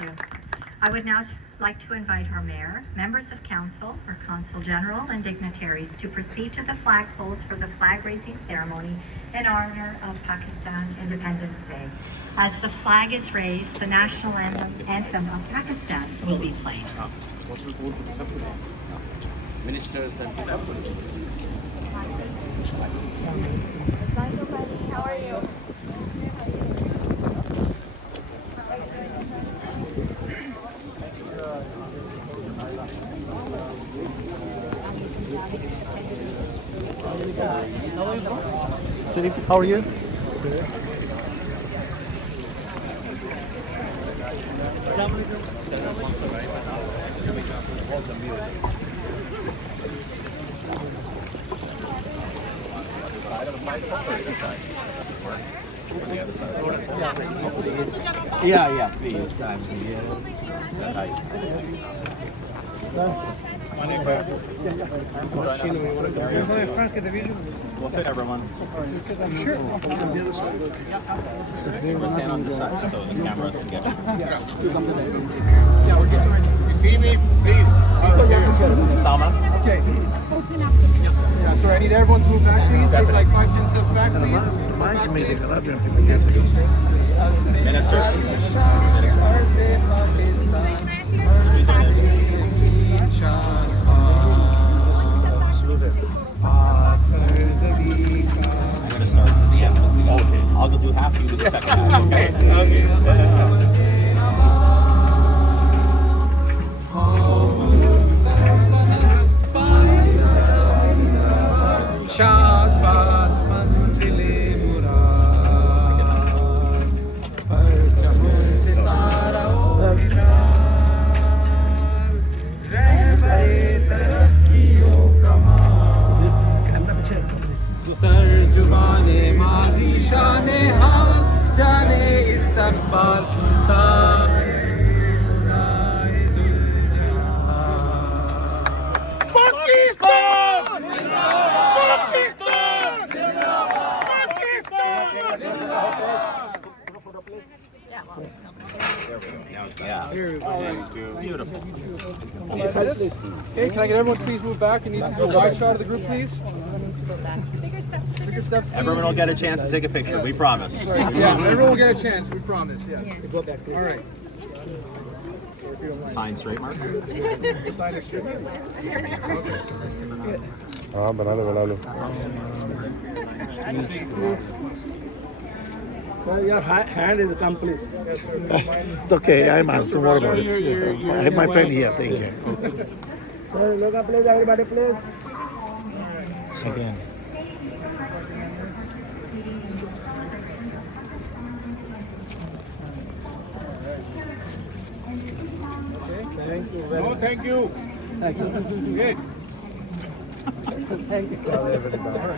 you. I would now like to invite our mayor, members of council, our consul general, and dignitaries to proceed to the flagpoles for the flag-raising ceremony in honor of Pakistan Independence Day. As the flag is raised, the national anthem of Pakistan will be played. Ministers and How are you? How are you? Yeah, please. we'll fit everyone. Sure. We'll stand on this side so the cameras can get you. You see me, please. Salma? Okay. Yeah, sorry, I need everyone to move back, please. Take like 5-10 steps back, please. Ministers? Squeeze on in. I'm going to start at the end. Okay. I'll do half, you do the second half. Okay. शाद बात मंजिले मुराद परचम सितारों रहबरे तरक्कियों कमाल तर्जुमाने माज़ी शाने हाल जाने इस्तक़बाल Yeah. Beautiful. Okay, can I get everyone to please move back? You need to do a wide shot of the group, please. Bigger steps, please. Everyone will get a chance to take a picture. We promise. Yeah, everyone will get a chance. We promise. Yeah. Go back, please. All right. Sign straight, Mark. Sign is straight. हाँ बना लो Your hand is come, please. Yes, sir. Okay, I'm on. Don't worry about it. I have my friend here. Thank you. Look up, please. Everybody, please. Again. Thank you. No, thank you. Thank you. Good. Thank you.